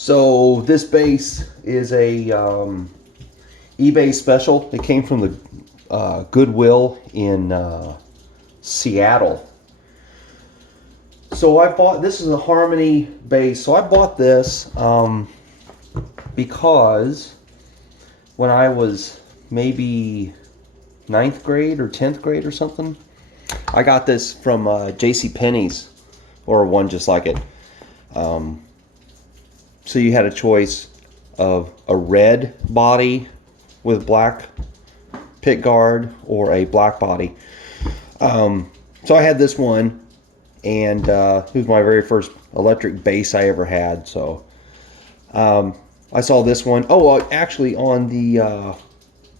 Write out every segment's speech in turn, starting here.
So this bass is a eBay special. It came from the Goodwill in Seattle. So I bought, this is a Harmony bass. So I bought this because when I was maybe 9th grade or 10th grade or something, I got this from JCPenney's, or one just like it. So you had a choice of a red body with black pick guard or a black body. So I had this one, and it was my very first electric bass I ever had. So I saw this one. Oh, well, actually, on the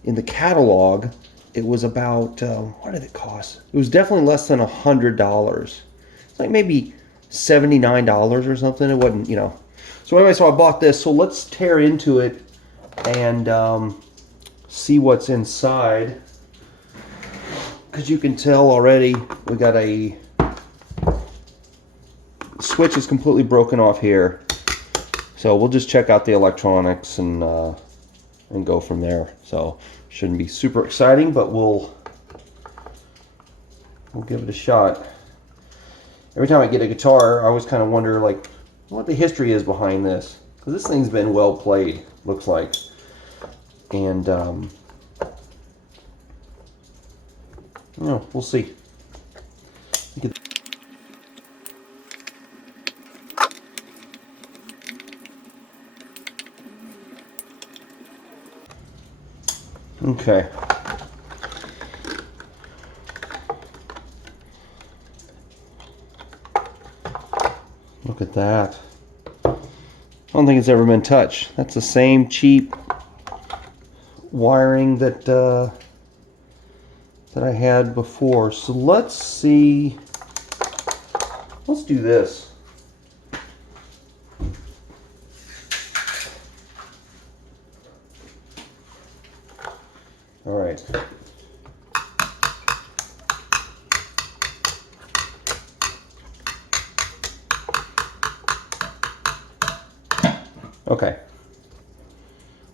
in the catalog, it was about what did it cost? It was definitely less than $100. It's like maybe $79 or something. It wasn't, you know. So anyway, so I bought this. So let's tear into it and see what's inside. Because you can tell already, we got a switch is completely broken off here. So we'll just check out the electronics and go from there. So shouldn't be super exciting, but we'll give it a shot. Every time I get a guitar, I always kind of wonder like what the history is behind this, because this thing's been well played, looks like. And you know, we'll see. Okay. Look at that. I don't think it's ever been touched. That's the same cheap wiring that that I had before. So let's see. Let's do this. All right. Okay.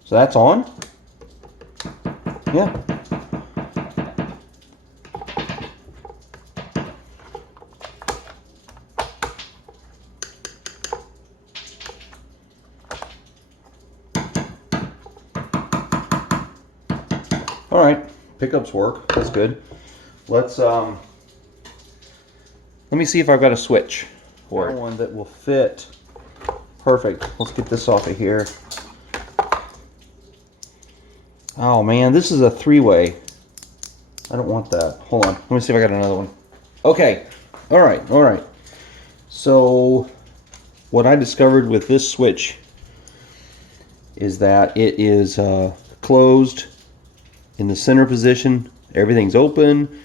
So that's on. Yeah. All right, pickups work. That's good. Let's let me see if I've got a switch for it. One that will fit. Perfect. Let's get this off of here. Oh man, this is a three-way. I don't want that. Hold on. Let me see if I got another one. Okay. All right. All right. So what I discovered with this switch is that it is closed in the center position. Everything's open.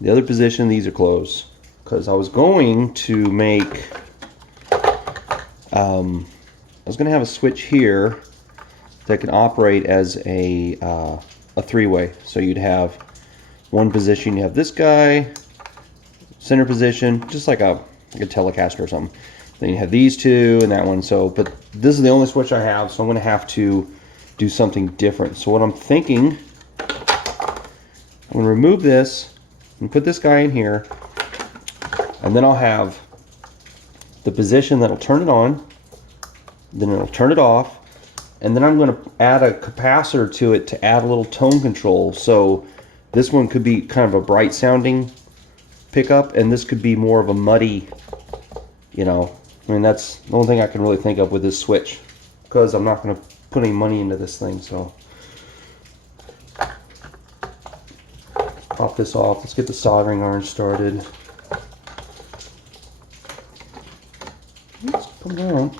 The other position, these are closed. Because I was going to make, I was going to have a switch here that can operate as a three-way. So you'd have one position, you have this guy, center position, just like a Telecaster or something. Then you have these two and that one. So, but this is the only switch I have, so I'm going to have to do something different. So what I'm thinking, I'm going to remove this and put this guy in here, and then I'll have the position that'll turn it on, then it'll turn it off, and then I'm going to add a capacitor to it to add a little tone control. So this one could be kind of a bright sounding pickup, and this could be more of a muddy, you know. I mean, that's the only thing I can really think of with this switch, because I'm not going to put any money into this thing. So pop this off. Let's get the soldering iron started. Let's put it on.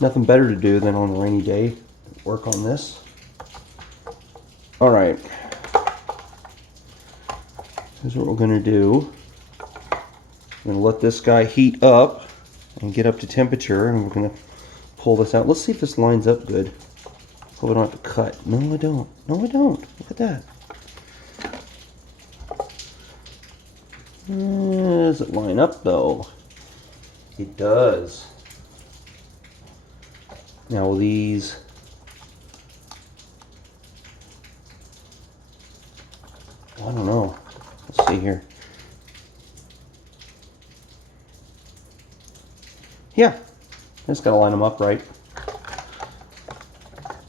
Nothing better to do than on a rainy day work on this. All right. Here's what we're going to do. I'm going to let this guy heat up and get up to temperature, and we're going to pull this out. Let's see if this lines up good. Hope I don't have to cut. No, I don't. No, I don't. Look at that. Does it line up though? It does. Now these, I don't know. Let's see here. Yeah, just gotta line them up right.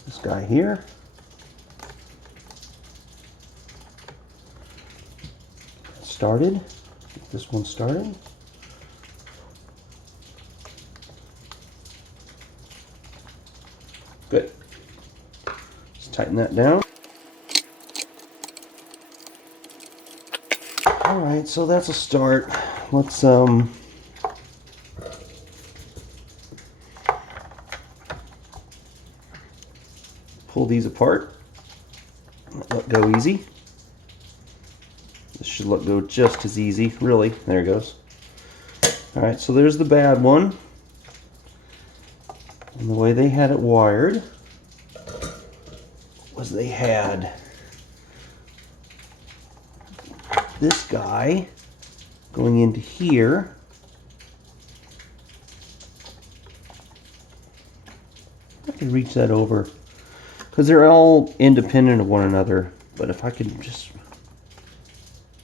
This guy here. Started. Get this one started. Good. Just tighten that down. All right, so that's a start. Let's pull these apart. Let go easy. This should let go just as easy, really. There it goes. All right, so there's the bad one. And the way they had it wired was they had this guy going into here. I can reach that over because they're all independent of one another. But if I could just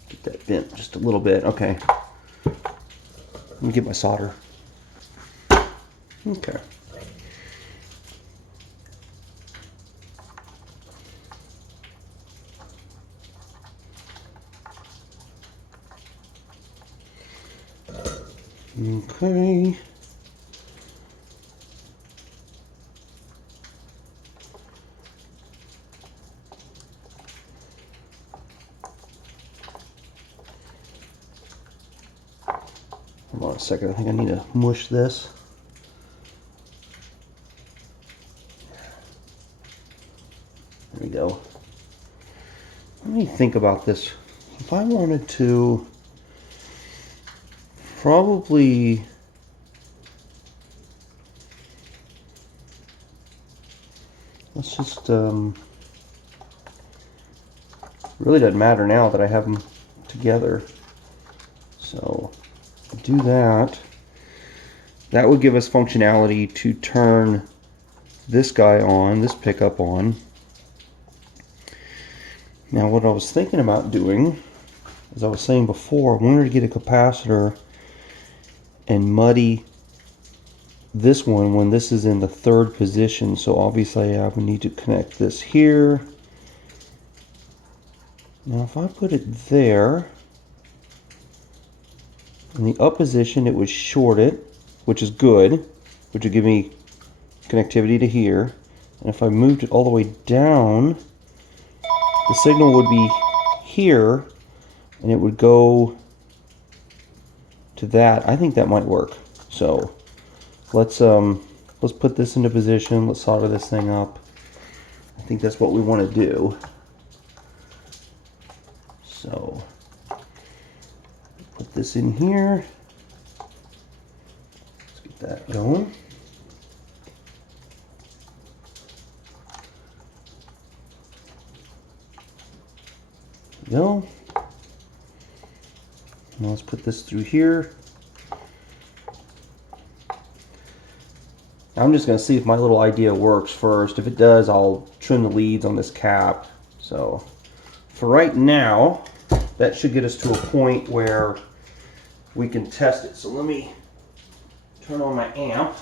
get that bent just a little bit. Okay. Let me get my solder. Okay. Okay. Hold on a second, I think I need to mush this. There we go. Let me think about this. If I wanted to probably let's just really doesn't matter now that I have them together. So do that. That would give us functionality to turn this guy on, this pickup on. Now what I was thinking about doing, as I was saying before, I wanted to get a capacitor and muddy this one when this is in the third position. So obviously I would need to connect this here. Now if I put it there, in the up position it would short it, which is good, which would give me connectivity to here. And if I moved it all the way down, the signal would be here and it would go to that. I think that might work. So let's put this into position. Let's solder this thing up. I think that's what we want to do. So put this in here. Let's get that going. There we go. Now let's put this through here. I'm just going to see if my little idea works first. If it does, I'll trim the leads on this cap. So for right now, that should get us to a point where we can test it. So let me turn on my amp.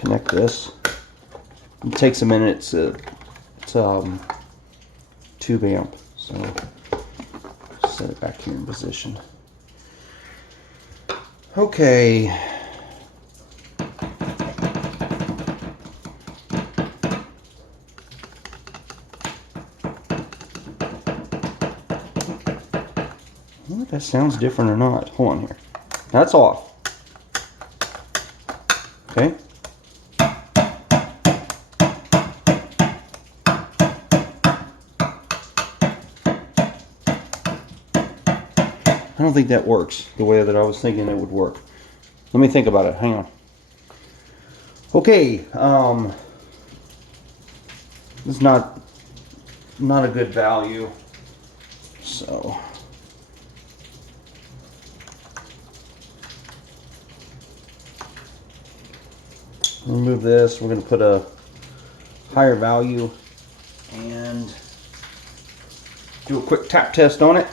Connect this. It takes a minute. It's tube amp. So set it back here in position. Okay. I wonder if that sounds different or not. Hold on here. That's off. Okay. I don't think that works the way that I was thinking it would work. Let me think about it. Hang on. Okay. This is not a good value. So remove this. We're going to put a higher value and do a quick tap test on it.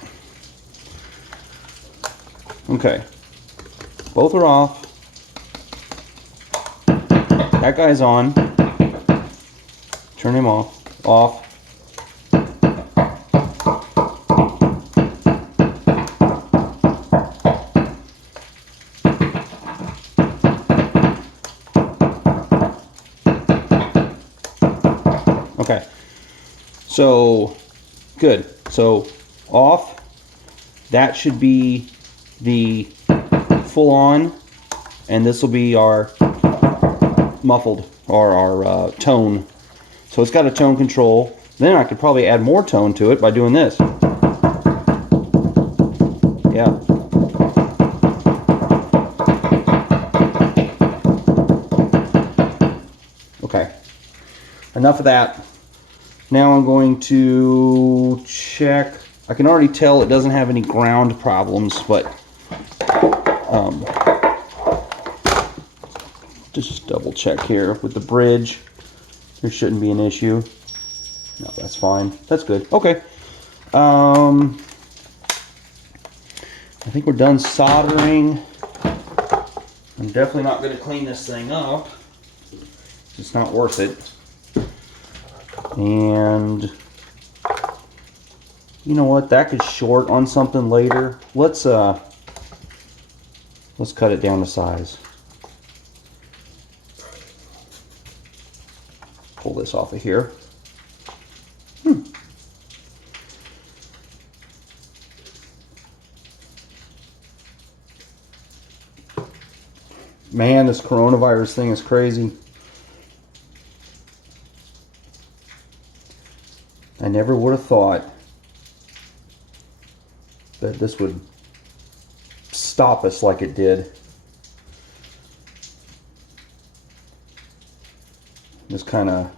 Okay, both are off. That guy's on. Turn him off. Off. Okay, so good. So off. That should be the full on, and this will be our muffled, or our tone. So it's got a tone control. Then I could probably add more tone to it by doing this. Yeah. Okay. Enough of that. Now I'm going to check. I can already tell it doesn't have any ground problems, but just double check here with the bridge. There shouldn't be an issue. No, that's fine. That's good. Okay. I think we're done soldering. I'm definitely not going to clean this thing up. It's not worth it. And you know what? That could short on something later. Let's cut it down to size. Pull this off of here. Man, this coronavirus thing is crazy. I never would have thought that this would stop us like it did. Just kind of,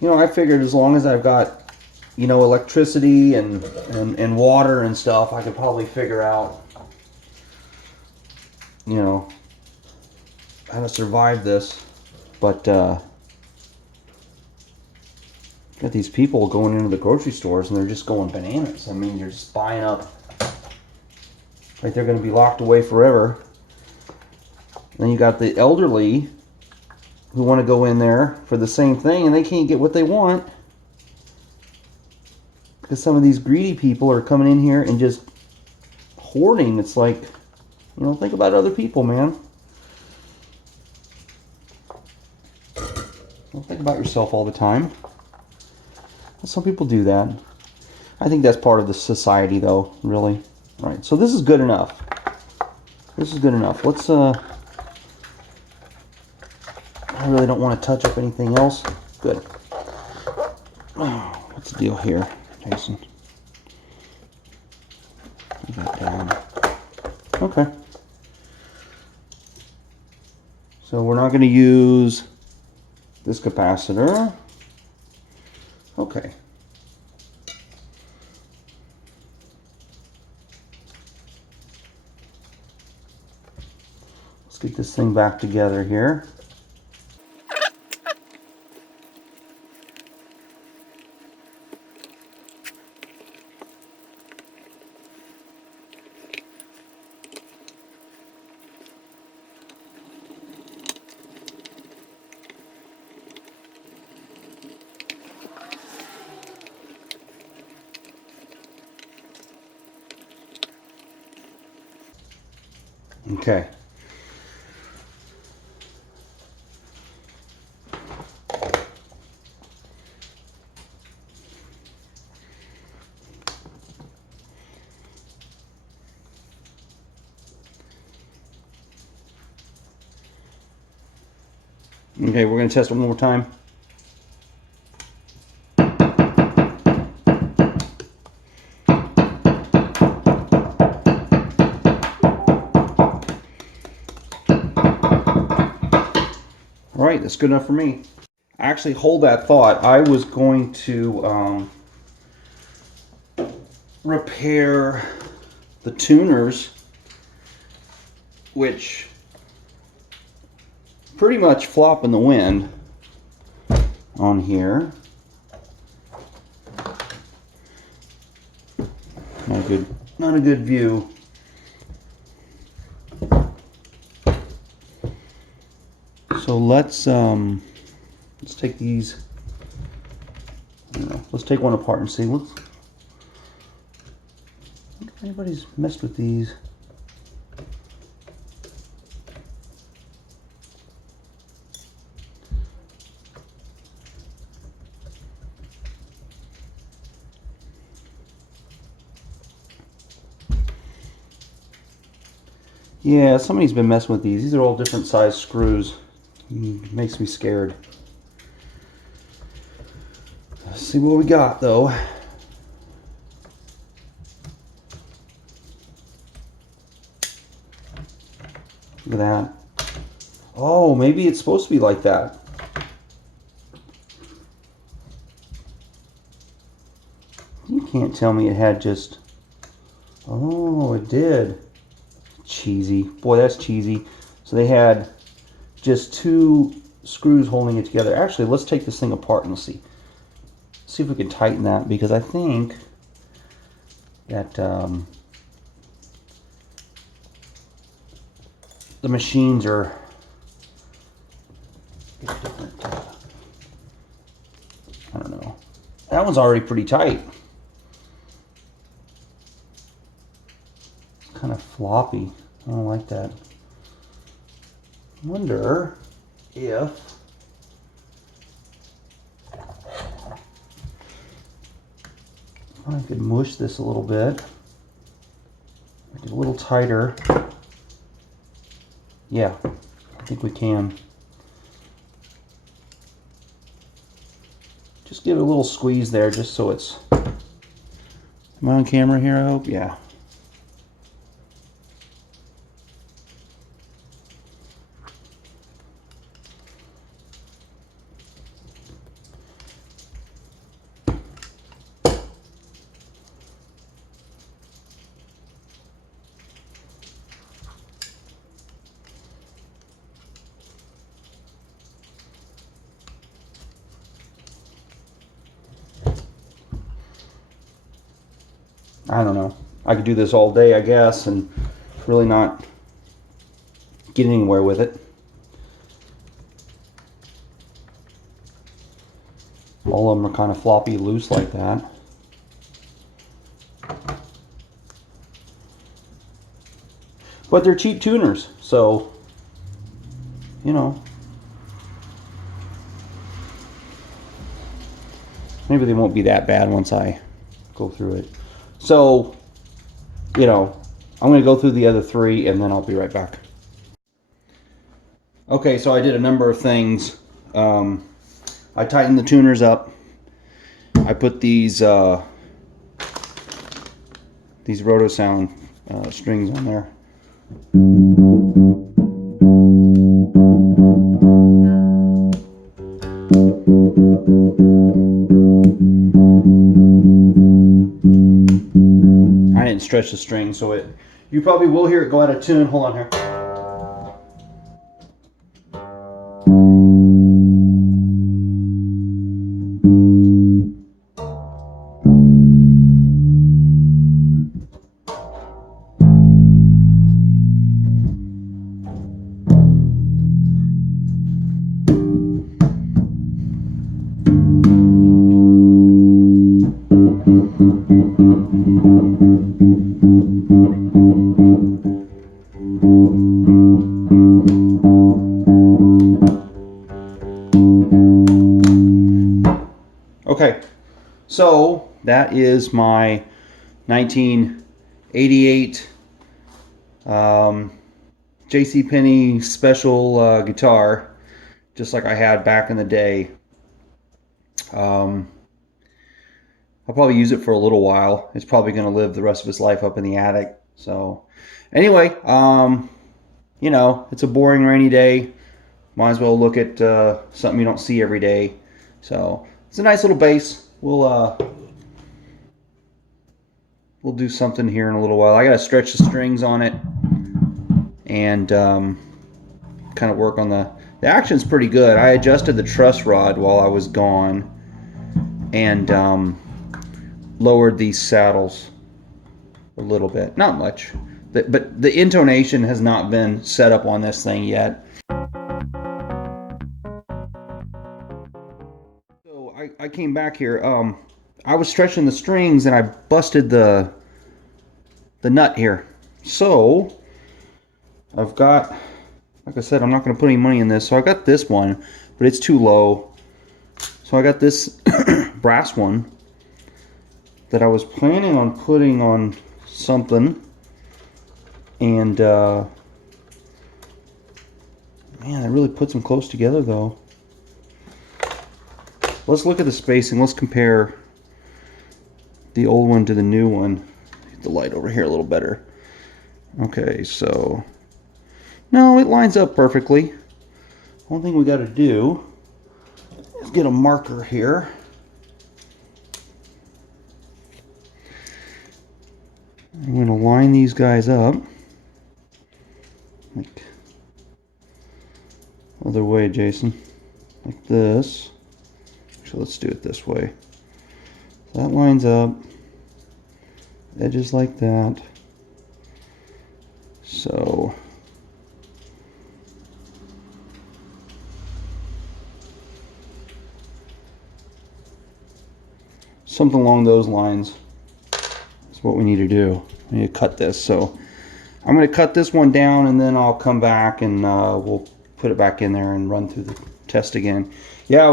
you know, I figured as long as I've got, you know, electricity and water and stuff, I could probably figure out, you know, how to survive this. But got these people going into the grocery stores and they're just going bananas. I mean, you're just buying up like they're going to be locked away forever. Then you got the elderly who want to go in there for the same thing and they can't get what they want because some of these greedy people are coming in here and just hoarding. It's like, you know, think about other people, man. Don't think about yourself all the time. Some people do that. I think that's part of the society, though, really. All right, so this is good enough. This is good enough. Let's, I really don't want to touch up anything else. Good. Oh, what's the deal here, Jason? Put that down. Okay. So we're not going to use this capacitor. Okay. Let's get this thing back together here. Okay. Okay, we're going to test it one more time. All right, that's good enough for me. Actually, hold that thought. I was going to repair the tuners, which pretty much flop in the wind on here. Not a good view. So let's take these. I don't know, let's take one apart and see. Let's. I don't think anybody's messed with these. Yeah, somebody's been messing with these. These are all different size screws. Makes me scared. Let's see what we got though. Look at that. Oh, maybe it's supposed to be like that. You can't tell me it had just... Oh, it did. Cheesy. Boy, that's cheesy. So they had just 2 screws holding it together. Actually, let's take this thing apart and see if we can tighten that, because I think that the machines are different. I don't know. That one's already pretty tight. It's kind of floppy. I don't like that. I wonder if I could mush this a little bit, make it a little tighter. Yeah, I think we can. Just give it a little squeeze there, just so it's... Am I on camera here, I hope? Yeah. I don't know. I could do this all day, I guess, and really not get anywhere with it. All of them are kind of floppy loose like that. But they're cheap tuners, so, you know. Maybe they won't be that bad once I go through it. So, you know, I'm going to go through the other 3 and then I'll be right back. Okay, so I did a number of things. I tightened the tuners up. I put these Rotosound strings on there. I didn't stretch the string, so you probably will hear it go out of tune. Hold on here. Okay, so that is my 1988 JCPenney special guitar, just like I had back in the day. I'll probably use it for a little while. It's probably going to live the rest of its life up in the attic. So anyway, you know, it's a boring rainy day. Might as well look at something you don't see every day. So it's a nice little bass. We'll we'll do something here in a little while. I gotta stretch the strings on it and kind of work on the action's pretty good. I adjusted the truss rod while I was gone and lowered these saddles a little bit, not much, but the intonation has not been set up on this thing yet. So I came back here. I was stretching the strings and I busted the nut here. So I've got, like I said, I'm not going to put any money in this. So I got this one, but it's too low. So I got this brass one that I was planning on putting on something. And man, that really puts them close together though. Let's look at the spacing. Let's compare the old one to the new one. Get the light over here a little better. Okay, so no, it lines up perfectly. One thing we got to do is get a marker here. I'm going to line these guys up. Like other way, Jason. Like this. So let's do it this way. That lines up. Edges like that. So something along those lines is what we need to do. We need to cut this. So I'm going to cut this one down and then I'll come back and we'll put it back in there and run through the test again. Yeah, I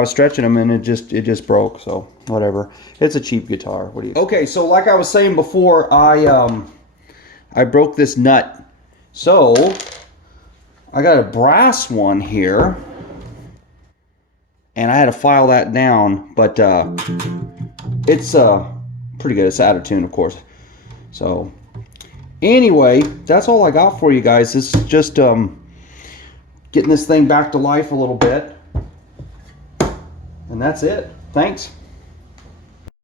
was stretching them and it just broke, so whatever. It's a cheap guitar. What do you? Okay, so like I was saying before, I broke this nut. So I got a brass one here and I had to file that down, but it's pretty good. It's out of tune, of course. So anyway, that's all I got for you guys. This is just getting this thing back to life a little bit. And that's it. Thanks.